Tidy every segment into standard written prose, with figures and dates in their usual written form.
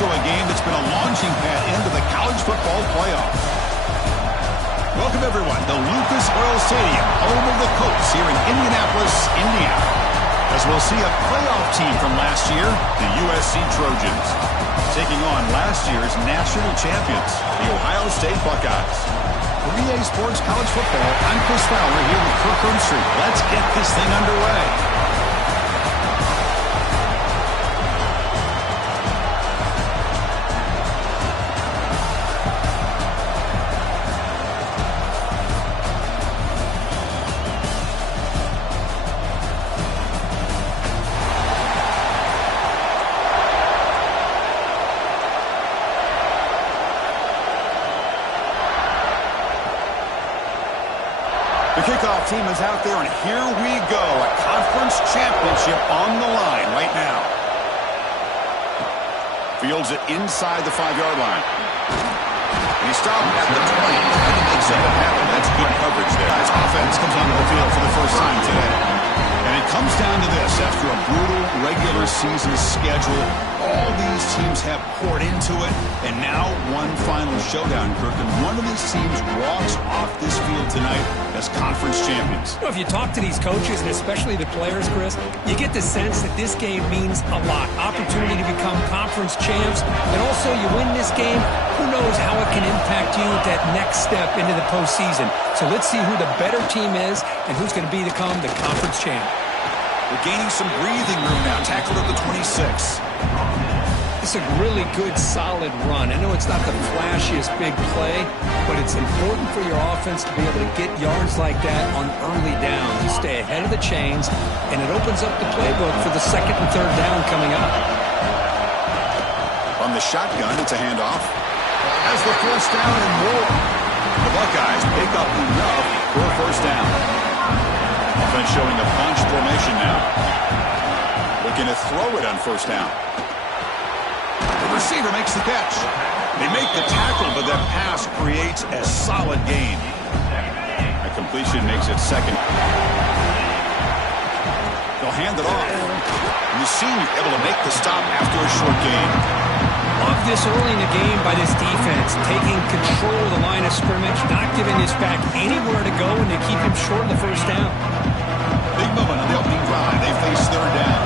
also a game that's been a launching pad into the college football playoff. Welcome, everyone, to Lucas Oil Stadium, home of the Colts here in Indianapolis, Indiana. As we'll see a playoff team from last year, the USC Trojans, taking on last year's national champions, the Ohio State Buckeyes. For EA Sports College Football, I'm Chris Fowler here with Kirk Herbstreit. Let's get this thing underway. The kickoff team is out there, and here we go. A conference championship on the line right now. Fields it inside the 5-yard line. And he stopped at the 20. Trying to make something happen. That's good coverage there. His offense comes onto the field for the first time today. And it comes down to this. After a brutal regular season schedule, all these teams have poured into it, and now one final showdown, Kirk. And one of these teams walks off this field tonight as conference champions. Well, if you talk to these coaches, and especially the players, Chris, you get the sense that this game means a lot. Opportunity to become conference champs, and also you win this game, who knows how it can impact you at that next step into the postseason. So let's see who the better team is and who's going to become the conference champ. We're gaining some breathing room now. Tackled at the 26. It's a really good, solid run. I know it's not the flashiest big play, but it's important for your offense to be able to get yards like that on early downs. You stay ahead of the chains, and it opens up the playbook for the second and third down coming up. On the shotgun, it's a handoff. Has the first down and more. The Buckeyes pick up enough for a first down. Offense showing a bunch formation now. Looking to throw it on first down. The receiver makes the catch. They make the tackle, but that pass creates a solid gain. A completion makes it second. They'll hand it off. And the senior able to make the stop after a short gain. Love this early in the game by this defense, taking control of the line of scrimmage, not giving this back anywhere to go, and they keep him short of the first down. Big moment on the opening drive. They face third down.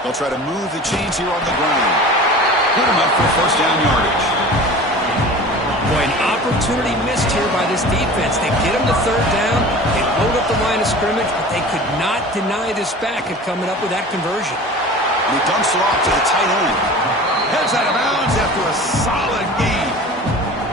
They'll try to move the chains here on the ground. Put him up for first down yardage. Boy, an opportunity missed here by this defense. They get him to third down. They load up the line of scrimmage, but they could not deny this back of coming up with that conversion. And he dumps it off to the tight end. Heads out of bounds after a solid gain.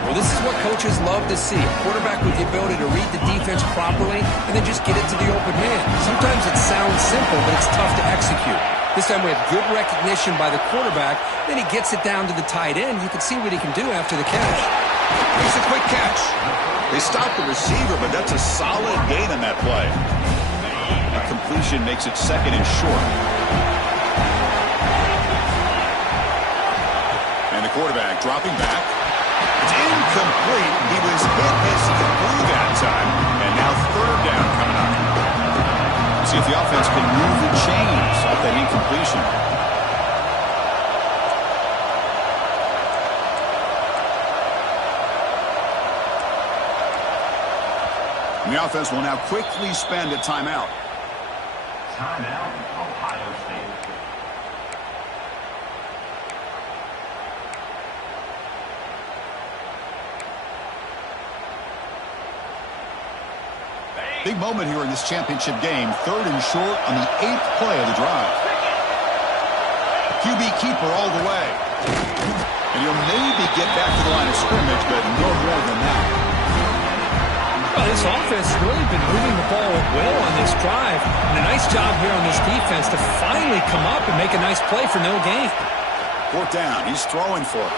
Well, this is what coaches love to see. A quarterback with the ability to read the defense properly and then just get it to the open man. Sometimes it sounds simple, but it's tough to execute. This time we have good recognition by the quarterback. Then he gets it down to the tight end. You can see what he can do after the catch. Here's a quick catch. They stop the receiver, but that's a solid gain on that play. A completion makes it second and short. And the quarterback dropping back. It's incomplete. He was hit as he threw that time. And now third down coming up. See if the offense can move the chains off that incompletion. And the offense will now quickly spend a timeout. Timeout, Ohio State. Big moment here in this championship game. Third and short on the 8th play of the drive. QB keeper all the way. And he'll maybe get back to the line of scrimmage, but no more than that. Well, this offense has really been moving the ball at will on this drive. And a nice job here on this defense to finally come up and make a nice play for no gain. Fourth down. He's throwing for it.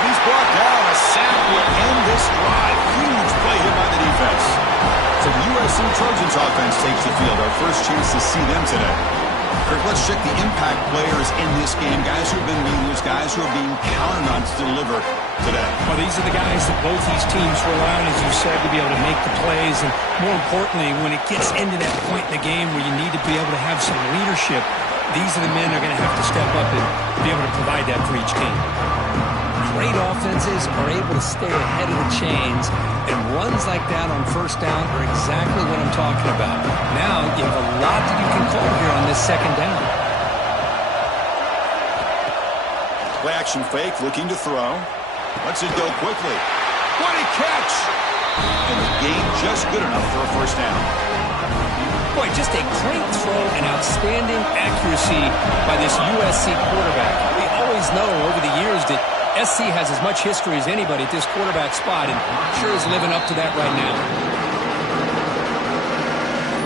He's brought down. A sack will end this drive. Huge play here by the defense. So the USC Trojans offense takes the field. Our first chance to see them today. Kirk, let's check the impact players in this game. Guys who have been leaders, guys who are being counted on to deliver today. Well, these are the guys that both these teams rely on, as you said, to be able to make the plays. And more importantly, when it gets into that point in the game where you need to be able to have some leadership, these are the men that are going to have to step up and be able to provide that for each team. Great offenses are able to stay ahead of the chains, and runs like that on first down are exactly what I'm talking about. Now you have a lot that you can call here on this second down. Play action fake, looking to throw. Lets it go quickly. What a catch! And the game just good enough for a first down. Boy, just a great throw and outstanding accuracy by this USC quarterback. We always know over the years that SC has as much history as anybody at this quarterback spot, and sure is living up to that right now.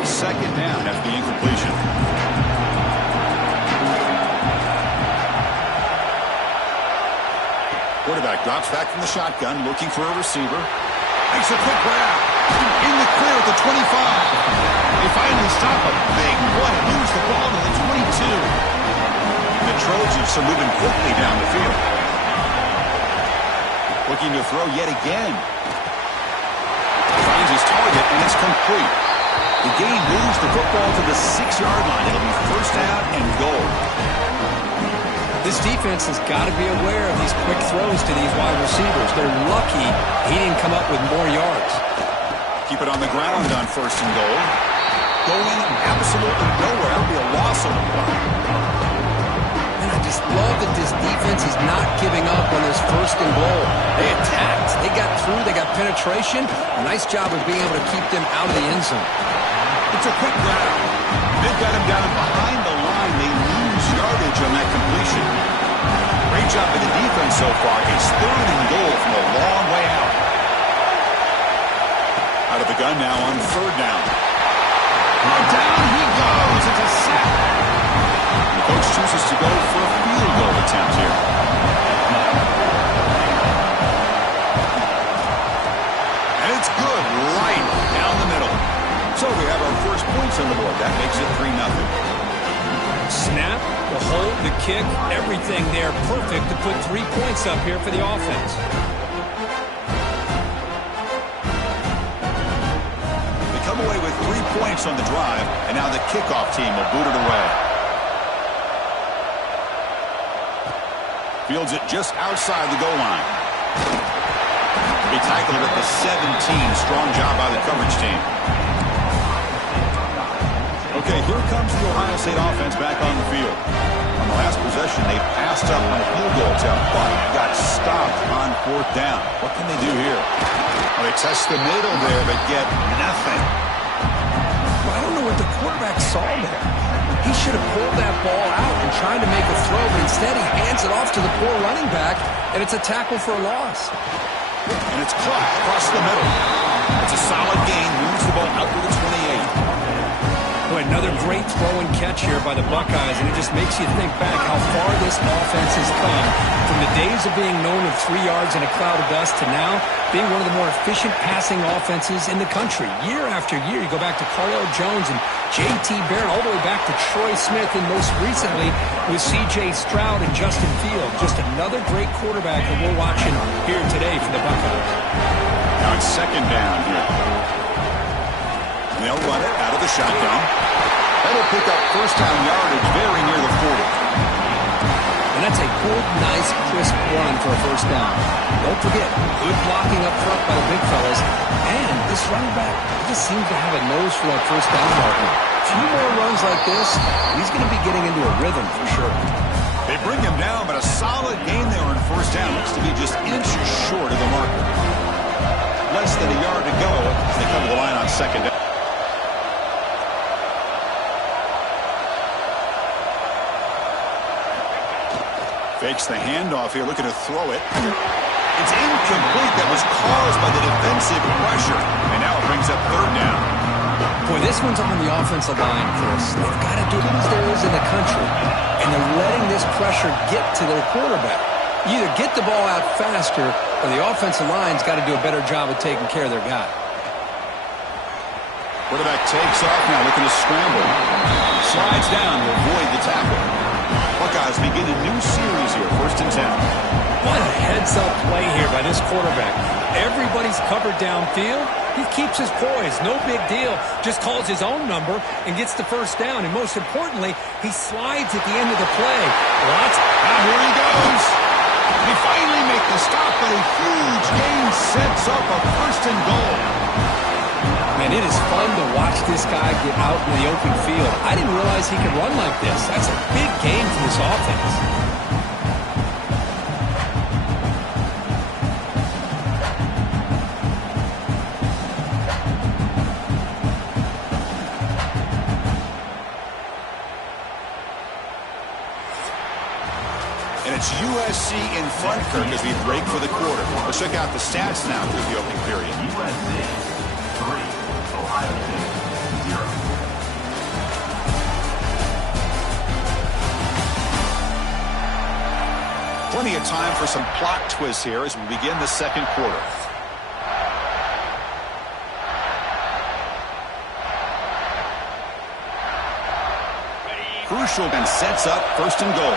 Second down after the incompletion. Quarterback drops back from the shotgun, looking for a receiver. Makes a quick grab. In the clear at the 25. They finally stop him. They lose the ball to the 22. The Trojans are moving quickly down the field. Looking to throw yet again. Finds his target, and it's complete. The game moves the football to the 6-yard line. It'll be first down and goal. This defense has got to be aware of these quick throws to these wide receivers. They're lucky he didn't come up with more yards. Keep it on the ground on first and goal. Going absolutely nowhere. That'll be a loss on the play. And I just love that this defense is not giving up on this first and goal. They attacked. They got through. They got penetration. A nice job of being able to keep them out of the end zone. It's a quick grab. They've got him down behind the line. They lose yardage on that completion. Great job by the defense so far. It's third and goal from a long way out. Out of the gun now on third down. Down he goes. It's a sack. The coach chooses to go for a field goal attempt here. And it's good right down the middle. So we have our first points on the board. That makes it 3-0. Snap, the hold, the kick, everything there perfect to put 3 points up here for the offense. They come away with 3 points on the drive, and now the kickoff team will boot it away. Fields it just outside the goal line. He tackled it at the 17. Strong job by the coverage team. Okay, here comes the Ohio State offense back on the field. On the last possession, they passed up on a field goal attempt, but got stopped on fourth down. What can they do here? Well, they test the middle there, but get nothing. Well, I don't know what the quarterback saw there. He should have pulled that ball out and tried to make a throw, but instead he hands it off to the poor running back, and it's a tackle for a loss. And it's caught across the middle. It's a solid gain, moves the ball out to the 28. Boy, another great throw and catch here by the Buckeyes, and it just makes you think back how far this offense has come from the days of being known of 3 yards in a cloud of dust to now being one of the more efficient passing offenses in the country. Year after year, you go back to Carlo Jones and J.T. Barron, all the way back to Troy Smith, and most recently with C.J. Stroud and Justin Fields. Just another great quarterback that we're watching here today for the Buckeyes. Now it's second down here. They'll run it out of the shotgun. That'll pick up first down yardage very near the 40. And that's a good, nice, crisp run for a first down. Don't forget, good blocking up front by the big fellas. And this running back just seems to have a nose for that first down marker. A few more runs like this, he's going to be getting into a rhythm for sure. They bring him down, but a solid gain there in first down. Looks to be just inches short of the marker. Less than a yard to go as they come to the line on second down. Fakes the handoff here, looking to throw it. It's incomplete. That was caused by the defensive pressure. And now it brings up third down. Boy, this one's on the offensive line, Chris. They've got to do as there is in the country. And they're letting this pressure get to their quarterback. You either get the ball out faster, or the offensive line's got to do a better job of taking care of their guy. Quarterback takes off now, looking to scramble. Slides down to avoid the tackle. Buckeyes begin a new series here, 1st and 10. What a heads-up play here by this quarterback. Everybody's covered downfield. He keeps his poise. No big deal. Just calls his own number and gets the first down. And most importantly, he slides at the end of the play. Here he goes. They finally make the stop, but a huge gain sets up a 1st and goal. Man, it is fun to watch this guy get out in the open field. I didn't realize he could run like this. That's a big gain for this offense. And it's USC in front, Kirk, as we break for the quarter. Let's check out the stats now through the opening period. USC 3, Ohio State 0. Plenty of time for some plot twists here as we begin the second quarter. Crucial and sets up 1st and goal.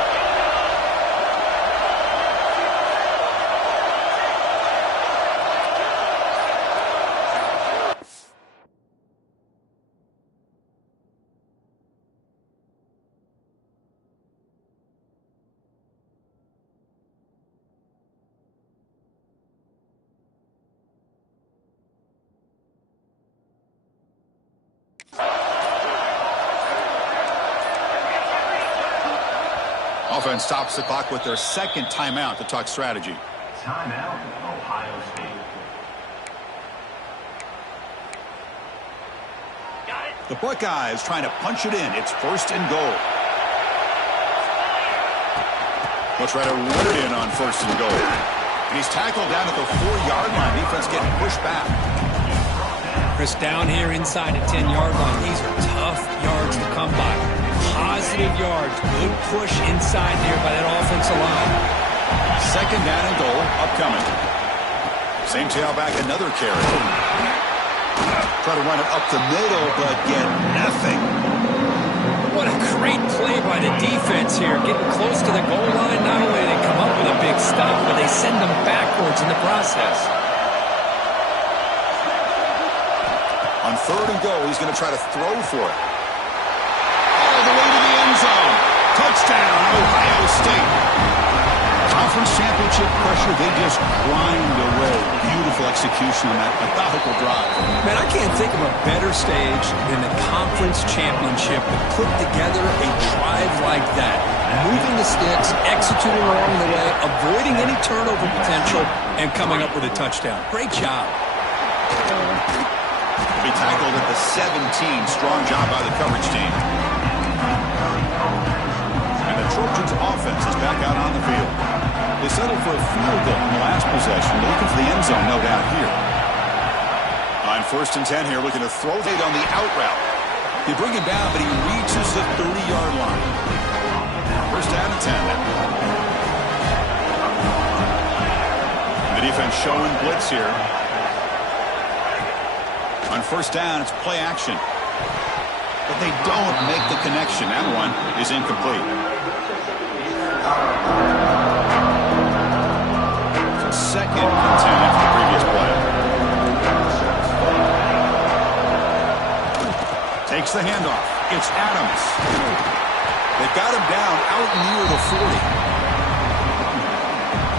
Offense stops the clock with their 2nd timeout to talk strategy. Timeout, Ohio State. The Buckeyes trying to punch it in. It's 1st and goal. We'll try to run it in on 1st and goal. And he's tackled down at the 4-yard line. Defense getting pushed back. Chris, down here inside the 10-yard line. These are tough yards to come by. Positive yards. Good push inside there by that offensive line. 2nd down and goal upcoming. Same tailback, another carry. Try to run it up the middle, but get nothing. What a great play by the defense here. Getting close to the goal line. Not only do they come up with a big stop, but they send them backwards in the process. On 3rd and goal, he's going to try to throw for it. All the way to the end zone. Touchdown, Ohio State. Conference championship pressure, they just grind away. Beautiful execution on that methodical drive. Man, I can't think of a better stage than the conference championship to put together a drive like that. Moving the sticks, executing along the way, avoiding any turnover potential, and coming up with a touchdown. Great job. Be tackled at the 17. Strong job by the coverage team. And the Trojans offense is back out on the field. They settled for a field goal in the last possession. They're looking for the end zone, no doubt here. On 1st and 10 here, looking to throw it on the out route. They bring him down, but he reaches the 30-yard line. 1st down and 10 now. The defense showing blitz here. On 1st down, it's play action. But they don't make the connection. That one is incomplete. So 2nd and 10 after the previous play. Takes the handoff. It's Adams. They've got him down out near the 40.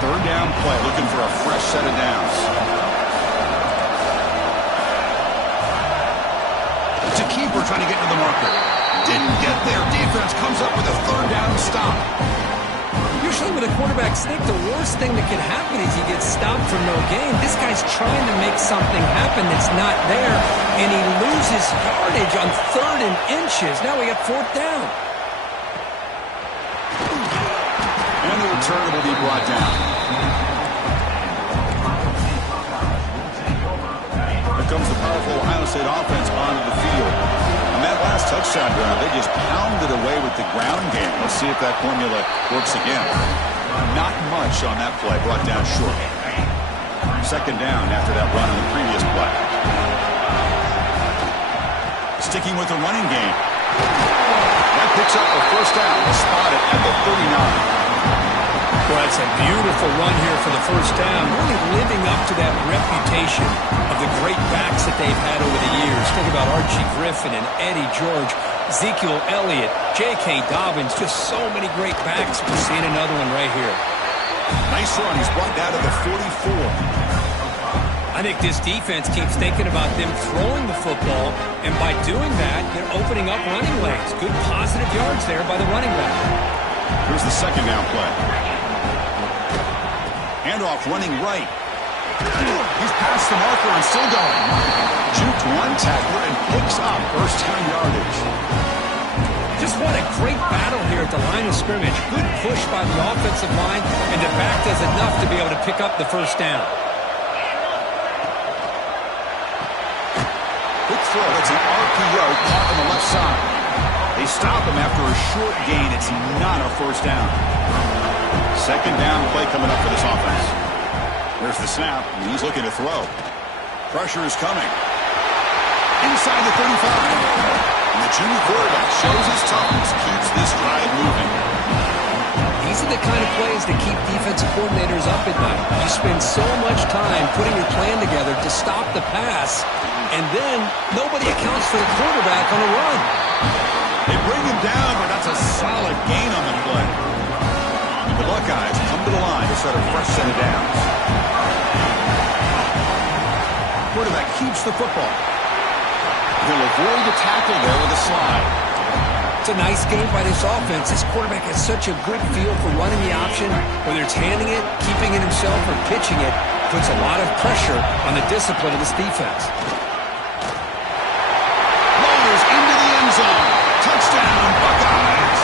3rd down play, looking for a fresh set of downs. It's a keeper trying to get to the marker. Didn't get there. Defense comes up with a 3rd down stop. Usually with a quarterback sneak, the worst thing that can happen is he gets stopped for no gain. This guy's trying to make something happen that's not there, and he loses yardage on 3rd and inches. Now we got 4th down. And the return will be brought down. Here comes the powerful Ohio State offense onto the field. On that last touchdown drive, they just pounded away with the ground game. Let's see if that formula works again. Not much on that play, brought down short. 2nd down after that run on the previous play. Sticking with the running game. That picks up a first down. Spotted at the 39. Well, it's a beautiful run here for the first down, really living up to that reputation of the great backs that they've had over the years. Think about Archie Griffin and Eddie George, Ezekiel Elliott, J.K. Dobbins, just so many great backs. We're seeing another one right here. Nice run. He's brought down to the 44. I think this defense keeps thinking about them throwing the football, and by doing that, they're opening up running lanes. Good positive yards there by the running back. Here's the second down play. Handoff running right. He's past the marker and still going. Juked one tackler and picks up first down yardage. Just what a great battle here at the line of scrimmage. Good push by the offensive line, and the back does enough to be able to pick up the first down. Quick throw. It's an RPO caught on the left side. They stop him after a short gain. It's not a first down. Second down play coming up for this offense. There's the snap, and he's looking to throw. Pressure is coming. Inside the 35. And the junior quarterback shows his toughness, keeps this drive moving. These are the kind of plays that keep defensive coordinators up at night. You spend so much time putting your plan together to stop the pass, and then nobody accounts for the quarterback on the run. They bring him down, but that's a solid gain on the play. The Buckeyes come to the line to set a fresh set of downs. Quarterback keeps the football. He'll avoid the tackle there with a slide. It's a nice game by this offense. This quarterback has such a good feel for running the option. Whether it's handing it, keeping it himself, or pitching it, puts a lot of pressure on the discipline of this defense. Launers into the end zone. Touchdown, Buckeyes.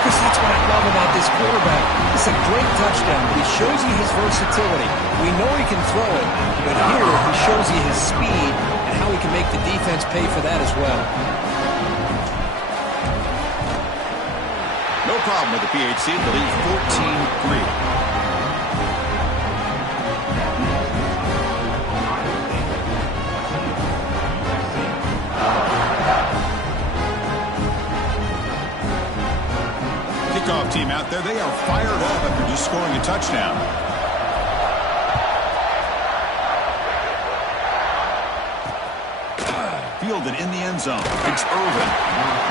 Chris, that's what I love about this quarterback. It's a great touchdown, but he shows you his versatility. We know he can throw it, but here he shows you his speed and how he can make the defense pay for that as well. No problem with the PHC. The lead 14-3. Kickoff team out there. They are fired up after just scoring a touchdown. Fielded in the end zone. It's Irvin.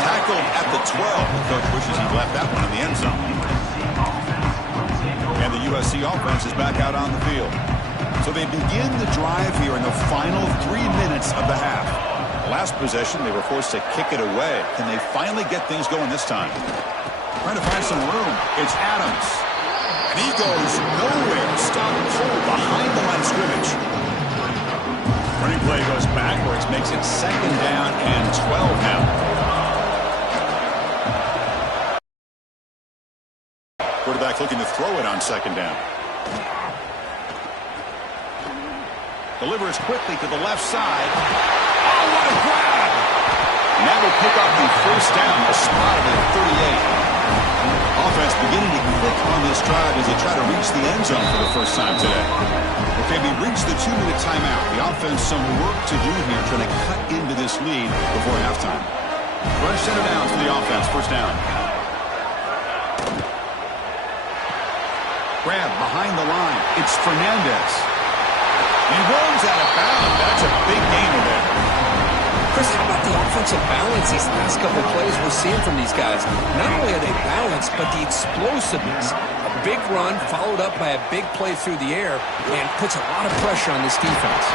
Tackled at the 12. The coach wishes he left that one in the end zone. And the USC offense is back out on the field. So they begin the drive here in the final 3 minutes of the half. Last possession, they were forced to kick it away. Can they finally get things going this time? Trying to find some room. It's Adams. And he goes nowhere. Stopped cold behind the line of scrimmage. Running play goes backwards, makes it second down and 12 now. Quarterback looking to throw it on second down. Delivers quickly to the left side. Oh, what a grab! And that will pick up the first down, a spot at the 38. Offense beginning to click on this drive as they try to reach the end zone for the first time today. Okay, we reached the 2-minute timeout. The offense some work to do here, trying to cut into this lead before halftime. Rush center downs for the offense, first down. Grab behind the line. It's Fernandez. He runs out of bounds. That's a big gain there. Chris, how about the offensive balance these last couple of plays we're seeing from these guys? Not only are they balanced, but the explosiveness. A big run followed up by a big play through the air and puts a lot of pressure on this defense.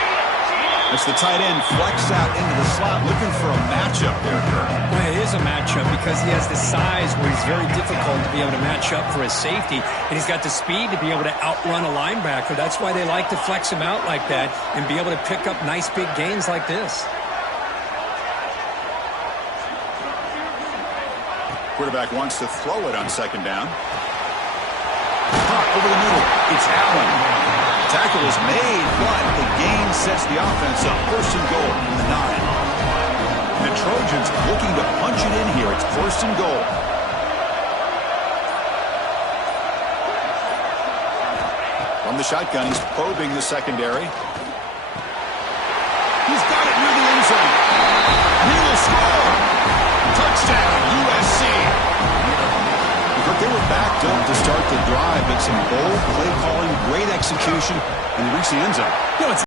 It's the tight end flexed out into the slot, looking for a matchup there, Kirk. Well, it is a matchup because he has the size where he's very difficult to be able to match up for his safety, and he's got the speed to be able to outrun a linebacker. That's why they like to flex him out like that and be able to pick up nice big gains like this. Quarterback wants to throw it on second down. Caught over the middle. It's Allen. Tackle is made, but the gain sets the offense up. First and goal from the 9. And the Trojans looking to punch it in here. It's first and goal. From the shotgun, he's probing the secondary. He's got it near the end zone. Kirk, they were backed up to start the drive, but some bold play calling, great execution, and they reached the end zone. You know, it's